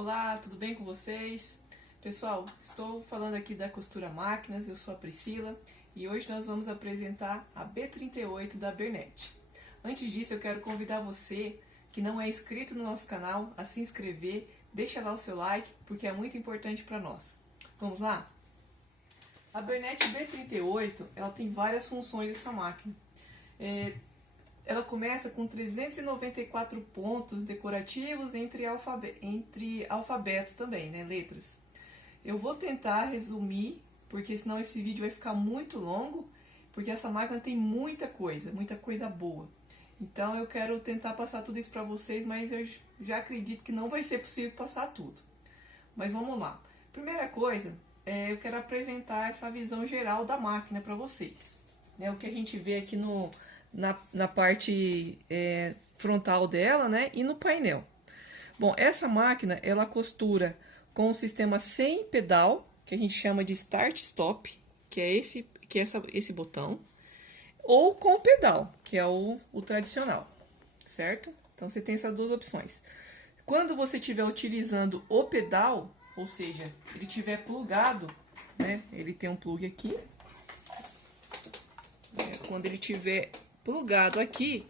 Olá, tudo bem com vocês? Pessoal, estou falando aqui da Costura Máquinas, eu sou a Priscila e hoje nós vamos apresentar a B38 da Bernete. Antes disso, eu quero convidar você que não é inscrito no nosso canal a se inscrever, deixa lá o seu like porque é muito importante para nós. Vamos lá? A Bernete B38, ela tem várias funções essa máquina. Ela começa com 394 pontos decorativos entre alfabeto também, né, letras. Eu vou tentar resumir, porque senão esse vídeo vai ficar muito longo, porque essa máquina tem muita coisa boa. Então eu quero tentar passar tudo isso para vocês, mas eu já acredito que não vai ser possível passar tudo. Mas vamos lá. Primeira coisa, eu quero apresentar essa visão geral da máquina para vocês. O que a gente vê aqui na parte frontal dela, né, e no painel. Bom, essa máquina, ela costura com o sistema sem pedal, que a gente chama de Start-Stop, que é esse botão, ou com pedal, que é o tradicional, certo? Então, você tem essas duas opções. Quando você estiver utilizando o pedal, ou seja, ele estiver plugado, né, ele tem um plug aqui, quando ele estiver plugado aqui,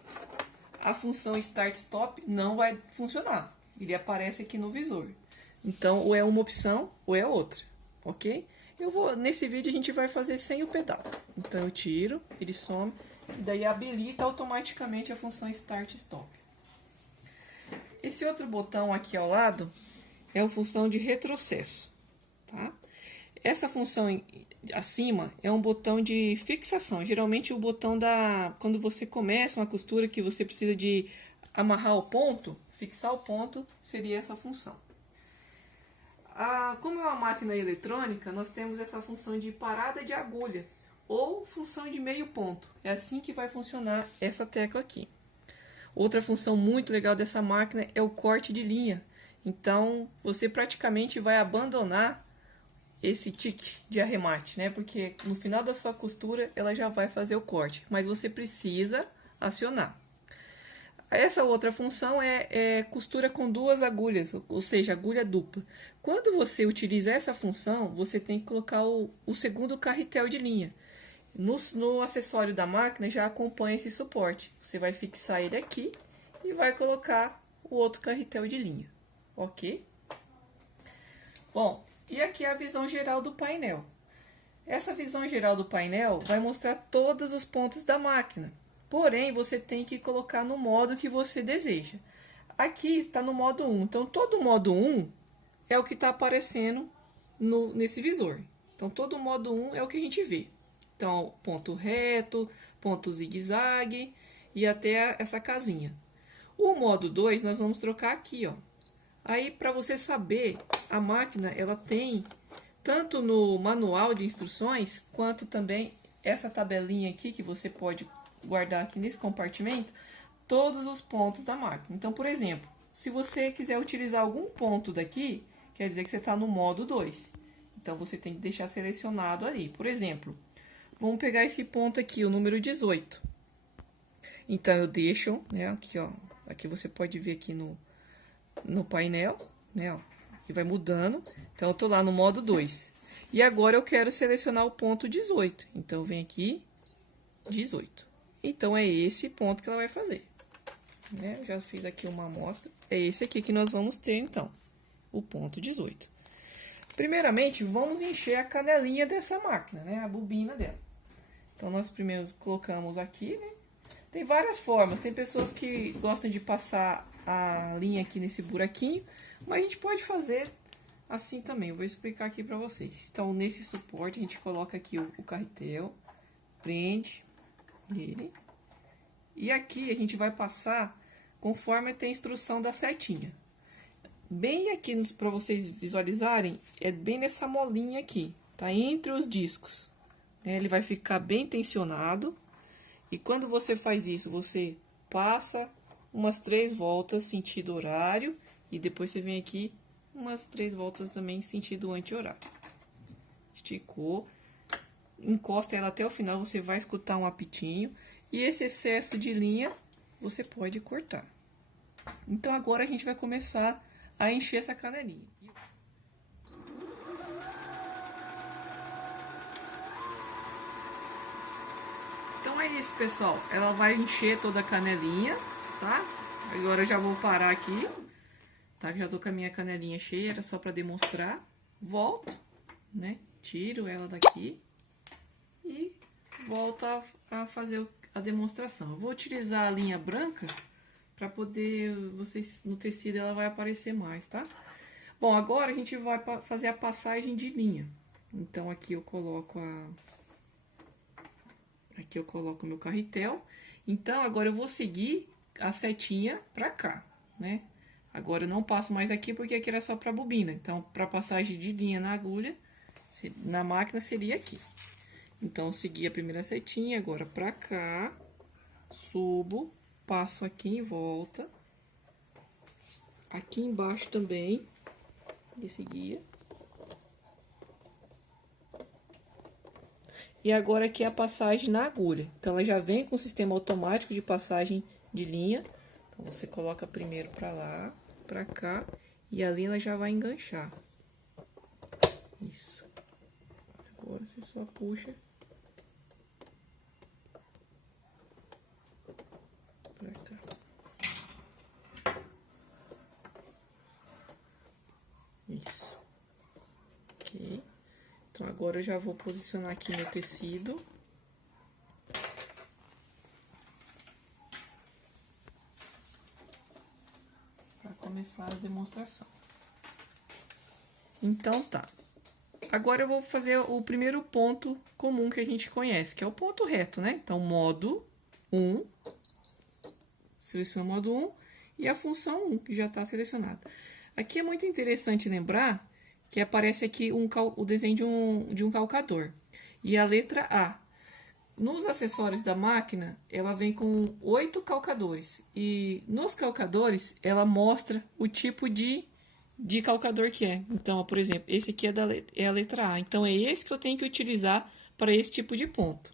a função Start-Stop não vai funcionar. Ele aparece aqui no visor. Então, ou é uma opção, ou é outra, ok? Nesse vídeo a gente vai fazer sem o pedal. Então, eu tiro, ele some, e daí habilita automaticamente a função Start-Stop. Esse outro botão aqui ao lado é a função de retrocesso, tá? Essa função acima é um botão de fixação. Geralmente o botão quando você começa uma costura que você precisa de amarrar o ponto, fixar o ponto, seria essa função. Como é uma máquina eletrônica, nós temos essa função de parada de agulha ou função de meio ponto. É assim que vai funcionar essa tecla aqui. Outra função muito legal dessa máquina é o corte de linha. Então, você praticamente vai abandonar esse tique de arremate, né? Porque no final da sua costura ela já vai fazer o corte, mas você precisa acionar. Essa outra função é costura com duas agulhas, ou seja, agulha dupla. Quando você utiliza essa função, você tem que colocar o segundo carretel de linha. No acessório da máquina já acompanha esse suporte. Você vai fixar ele aqui e vai colocar o outro carretel de linha, ok? Bom, e aqui é a visão geral do painel. Essa visão geral do painel vai mostrar todos os pontos da máquina. Porém, você tem que colocar no modo que você deseja. Aqui está no modo 1. Então, todo o modo 1 é o que está aparecendo nesse visor. Então, todo o modo 1 é o que a gente vê. Então, ponto reto, ponto zigue-zague e até essa casinha. O modo 2 nós vamos trocar aqui, ó. Aí, para você saber, a máquina ela tem, tanto no manual de instruções, quanto também essa tabelinha aqui, que você pode guardar aqui nesse compartimento, todos os pontos da máquina. Então, por exemplo, se você quiser utilizar algum ponto daqui, quer dizer que você está no modo 2. Então, você tem que deixar selecionado ali. Por exemplo, vamos pegar esse ponto aqui, o número 18. Então, eu deixo, né, aqui, ó. Aqui você pode ver aqui no painel, né, ó, que vai mudando. Então, eu tô lá no modo 2. E agora eu quero selecionar o ponto 18. Então, vem aqui, 18. Então, é esse ponto que ela vai fazer. Né? Eu já fiz aqui uma amostra. É esse aqui que nós vamos ter, então, o ponto 18. Primeiramente, vamos encher a canelinha dessa máquina, né, a bobina dela. Então, nós primeiro colocamos aqui, né. Tem várias formas. Tem pessoas que gostam de passar a linha aqui nesse buraquinho, mas a gente pode fazer assim também. Eu vou explicar aqui para vocês. Então, nesse suporte, a gente coloca aqui o carretel, prende ele, e aqui a gente vai passar conforme tem a instrução da setinha. Bem aqui, para vocês visualizarem, é bem nessa molinha aqui, tá? Entre os discos. Ele vai ficar bem tensionado, e quando você faz isso, você passa umas 3 voltas sentido horário e depois você vem aqui umas 3 voltas também sentido anti-horário. Esticou, encosta ela até o final, você vai escutar um apitinho e esse excesso de linha você pode cortar. Então agora a gente vai começar a encher essa canelinha. Então é isso, pessoal. Ela vai encher toda a canelinha, tá? Agora eu já vou parar aqui, tá? Já tô com a minha canelinha cheia, era só para demonstrar. Volto, né? Tiro ela daqui e volto a fazer a demonstração. Eu vou utilizar a linha branca para poder, vocês, no tecido ela vai aparecer mais, tá? Bom, agora a gente vai fazer a passagem de linha. Então aqui eu coloco aqui eu coloco o meu carretel. Então agora eu vou seguir a setinha para cá, né? Agora eu não passo mais aqui porque aqui era só para bobina. Então, para passagem de linha na agulha, na máquina seria aqui. Então, eu segui a primeira setinha, agora para cá, subo, passo aqui em volta. Aqui embaixo também, e seguia. E agora aqui é a passagem na agulha. Então, ela já vem com o sistema automático de passagem de linha. Então, você coloca primeiro para lá, para cá, e ali ela já vai enganchar. Isso. Agora você só puxa para cá. Isso. Ok. Então, agora eu já vou posicionar aqui meu tecido. Para começar a demonstração. Então, tá. Agora eu vou fazer o primeiro ponto comum que a gente conhece, que é o ponto reto, né? Então, modo 1. Seleciono o modo 1 e a função 1, que já está selecionada. Aqui é muito interessante lembrar que aparece aqui o desenho de um calcador. E a letra A. Nos acessórios da máquina, ela vem com 8 calcadores. E nos calcadores, ela mostra o tipo de calcador que é. Então, por exemplo, esse aqui é a letra A. Então, é esse que eu tenho que utilizar para esse tipo de ponto.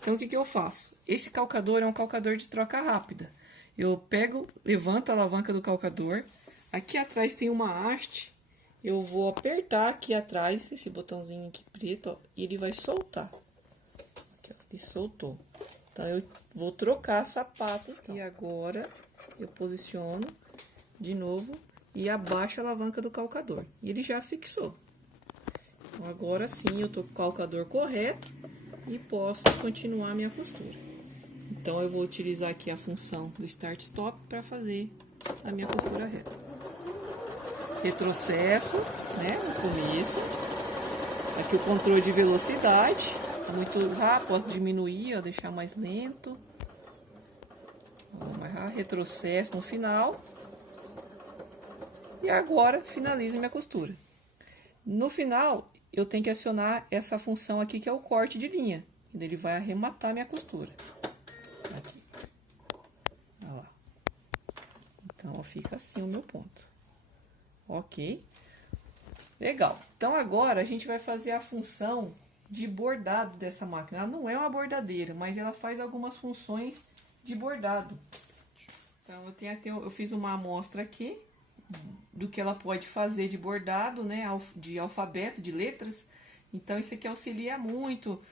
Então, o que eu faço? Esse calcador é um calcador de troca rápida. Eu pego, levanto a alavanca do calcador. Aqui atrás tem uma haste. Eu vou apertar aqui atrás, esse botãozinho aqui preto, ó, e ele vai soltar. Aqui, ó, ele soltou. Então, eu vou trocar a sapata. Então. E agora, eu posiciono de novo e abaixo a alavanca do calcador. E ele já fixou. Então, agora sim, eu tô com o calcador correto e posso continuar a minha costura. Então, eu vou utilizar aqui a função do Start Stop para fazer a minha costura reta. Retrocesso, né, no começo. Aqui o controle de velocidade, tá muito rápido, posso diminuir, ó, deixar mais lento. Mais rápido, retrocesso no final. E agora finalizo minha costura. No final, eu tenho que acionar essa função aqui que é o corte de linha. Ele vai arrematar minha costura. Aqui. Olha lá. Então, ó, fica assim o meu ponto. Ok? Legal. Então, agora a gente vai fazer a função de bordado dessa máquina. Ela não é uma bordadeira, mas ela faz algumas funções de bordado. Então, eu fiz uma amostra aqui do que ela pode fazer de bordado, né? De alfabeto, de letras. Então, isso aqui auxilia muito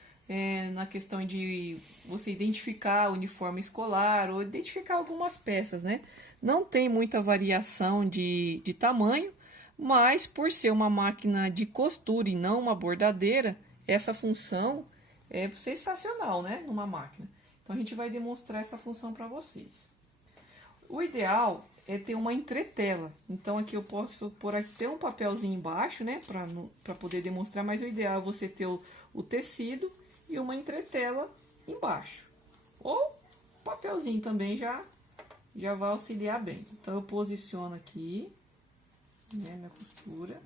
na questão de você identificar o uniforme escolar ou identificar algumas peças, né? Não tem muita variação de tamanho, mas por ser uma máquina de costura e não uma bordadeira, essa função é sensacional, né? Numa máquina. Então, a gente vai demonstrar essa função para vocês. O ideal é ter uma entretela. Então, aqui eu posso pôr até um papelzinho embaixo, né? Para poder demonstrar, mas o ideal é você ter o tecido e uma entretela embaixo. Ou papelzinho também já vai auxiliar bem. Então, eu posiciono aqui, né, minha costura,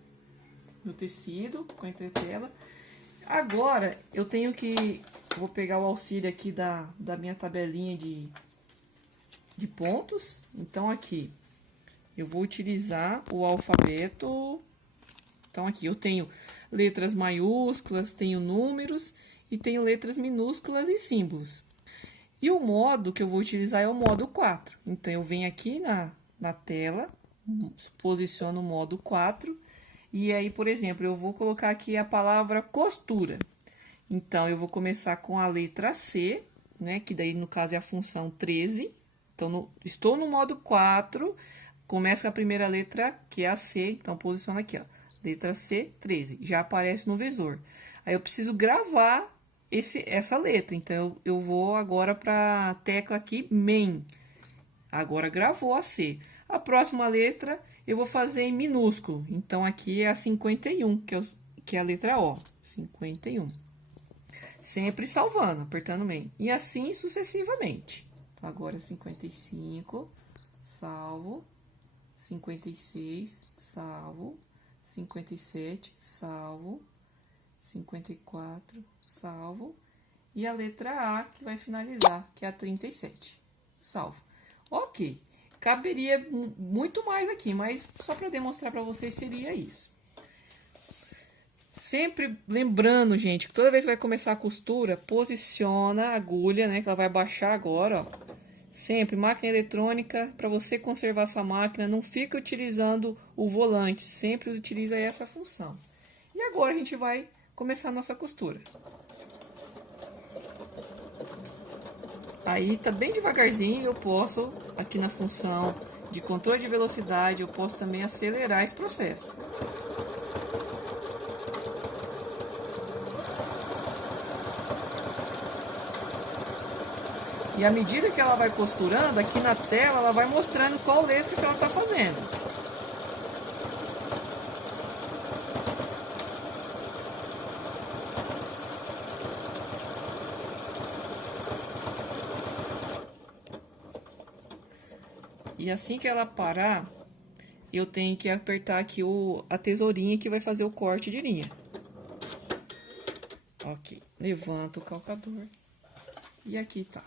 meu tecido com a entretela. Agora, vou pegar o auxílio aqui da minha tabelinha de pontos. Então, aqui, eu vou utilizar o alfabeto. Então, aqui eu tenho letras maiúsculas, tenho números e tenho letras minúsculas e símbolos. E o modo que eu vou utilizar é o modo 4. Então, eu venho aqui na tela, posiciono o modo 4. E aí, por exemplo, eu vou colocar aqui a palavra costura. Então, eu vou começar com a letra C, né? Que daí, no caso, é a função 13. Então, estou no modo 4, começa a primeira letra, que é a C. Então, posiciona aqui, ó. Letra C, 13. Já aparece no visor. Aí, eu preciso gravar essa letra. Então, eu vou agora para a tecla aqui, main. Agora, gravou a C. A próxima letra, eu vou fazer em minúsculo. Então, aqui é a 51, que é a letra O. 51. Sempre salvando, apertando main. E assim sucessivamente. Então, agora 55, salvo. 56, salvo. 57, salvo. 54, salvo. E a letra A, que vai finalizar, que é a 37. Salvo. Ok. Caberia muito mais aqui, mas só para demonstrar para vocês seria isso. Sempre lembrando, gente, que toda vez que vai começar a costura, posiciona a agulha, né? Que ela vai baixar agora, ó. Sempre, máquina eletrônica, para você conservar sua máquina, não fica utilizando o volante, sempre utiliza essa função. E agora a gente vai começar a nossa costura. Aí tá bem devagarzinho, eu posso, aqui na função de controle de velocidade, eu posso também acelerar esse processo. E à medida que ela vai costurando, aqui na tela, ela vai mostrando qual letra que ela tá fazendo. E assim que ela parar, eu tenho que apertar aqui a tesourinha que vai fazer o corte de linha. Ok, levanto o calcador. E aqui tá.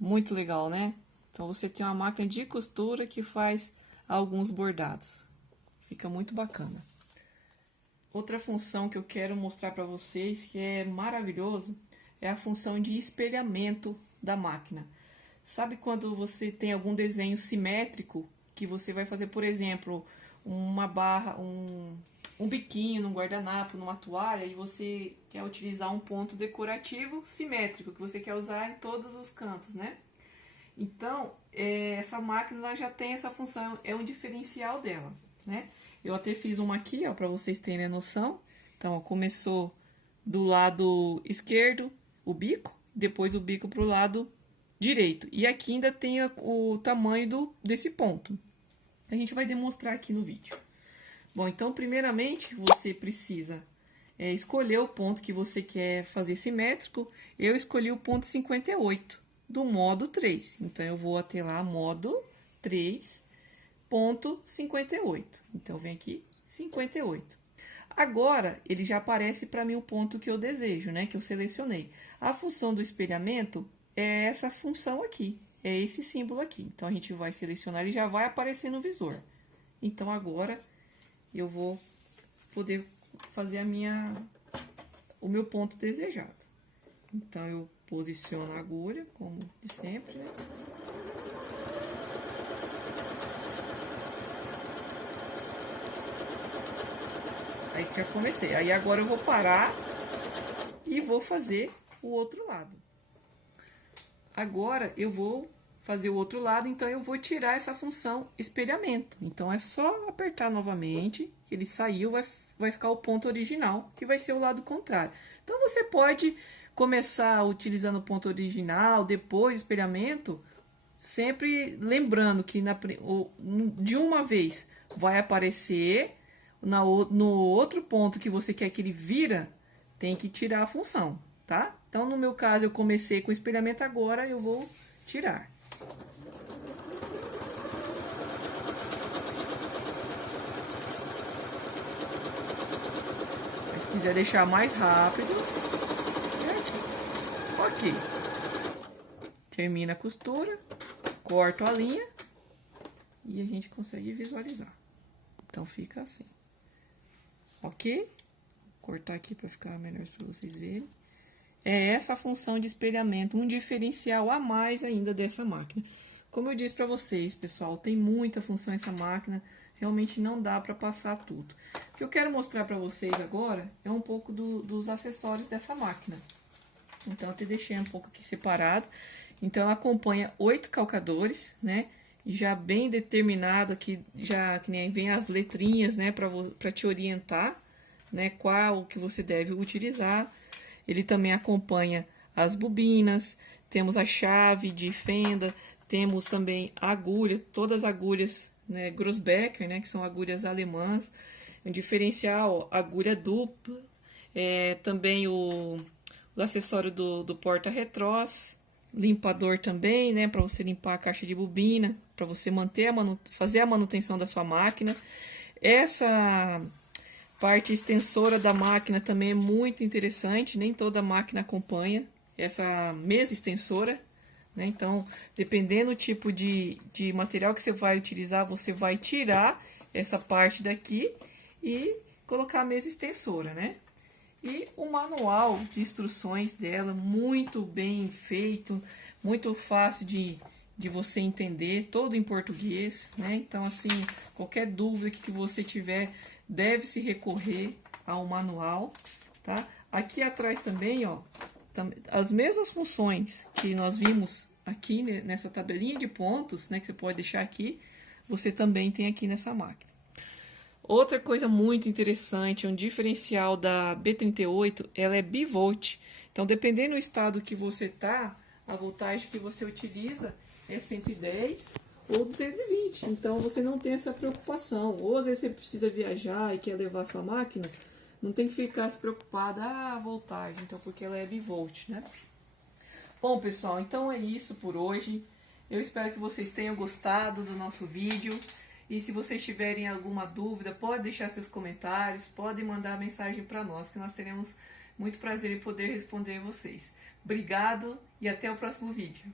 Muito legal, né? Então, você tem uma máquina de costura que faz alguns bordados. Fica muito bacana. Outra função que eu quero mostrar para vocês, que é maravilhoso, é a função de espelhamento da máquina. Sabe quando você tem algum desenho simétrico, que você vai fazer, por exemplo, uma barra, um biquinho num guardanapo, numa toalha, e você quer utilizar um ponto decorativo simétrico, que você quer usar em todos os cantos, né? Então, essa máquina ela já tem essa função, é um diferencial dela, né? Eu até fiz uma aqui, ó, para vocês terem a noção. Então, ó, começou do lado esquerdo o bico, depois o bico para o lado direito. E aqui ainda tem o tamanho desse ponto. A gente vai demonstrar aqui no vídeo. Bom, então, primeiramente, você precisa escolher o ponto que você quer fazer simétrico. Eu escolhi o ponto 58 do modo 3. Então, eu vou até lá, modo 3, ponto 58. Então, vem aqui, 58. Agora, ele já aparece para mim o ponto que eu desejo, né? Que eu selecionei. A função do espelhamento é essa função aqui. É esse símbolo aqui. Então, a gente vai selecionar e já vai aparecer no visor. Então, agora, eu vou poder fazer o meu ponto desejado. Então, eu posiciono a agulha, como de sempre, né? Aí já comecei. Aí agora eu vou parar e vou fazer o outro lado. Agora eu vou fazer o outro lado, então eu vou tirar essa função espelhamento. Então é só apertar novamente, que ele saiu, vai ficar o ponto original, que vai ser o lado contrário. Então você pode começar utilizando o ponto original, depois o espelhamento, sempre lembrando que de uma vez vai aparecer, no outro ponto que você quer que ele vira, tem que tirar a função, tá? Então, no meu caso, eu comecei com o espelhamento, agora eu vou tirar. Mas se quiser deixar mais rápido, ok. Termina a costura, corto a linha e a gente consegue visualizar. Então, fica assim. Ok? Vou cortar aqui para ficar melhor para vocês verem. É essa a função de espelhamento, um diferencial a mais ainda dessa máquina. como eu disse para vocês, pessoal, tem muita função essa máquina, realmente não dá para passar tudo. O que eu quero mostrar para vocês agora é um pouco dos acessórios dessa máquina. Então, eu te deixei um pouco aqui separado. Então, ela acompanha 8 calcadores, né? Já bem determinado aqui, já que nem vem as letrinhas, né? Para te orientar, né? Qual que você deve utilizar. Ele também acompanha as bobinas, temos a chave de fenda, temos também a agulha, todas as agulhas, né? Grossbecker, né? Que são agulhas alemãs. Um diferencial, agulha dupla. Também o acessório do porta-retrós, limpador também, né, para você limpar a caixa de bobina, para você manter fazer a manutenção da sua máquina. Essa parte extensora da máquina também é muito interessante, nem toda máquina acompanha essa mesa extensora, né? Então, dependendo do tipo de material que você vai utilizar, você vai tirar essa parte daqui e colocar a mesa extensora, né? E o manual de instruções dela, muito bem feito, muito fácil de você entender, todo em português, né? Então, assim, qualquer dúvida que você tiver, deve se recorrer ao manual, tá? Aqui atrás também, ó, as mesmas funções que nós vimos aqui, né, nessa tabelinha de pontos, né, que você pode deixar aqui, você também tem aqui nessa máquina. Outra coisa muito interessante, um diferencial da B38, ela é bivolt. Então, dependendo do estado que você está, a voltagem que você utiliza é 110 ou 220. Então, você não tem essa preocupação. Ou às vezes você precisa viajar e quer levar sua máquina, não tem que ficar se preocupado, a voltagem, então, porque ela é bivolt, né? Bom, pessoal, então é isso por hoje. Eu espero que vocês tenham gostado do nosso vídeo. E se vocês tiverem alguma dúvida, pode deixar seus comentários, podem mandar mensagem para nós, que nós teremos muito prazer em poder responder vocês. Obrigado e até o próximo vídeo.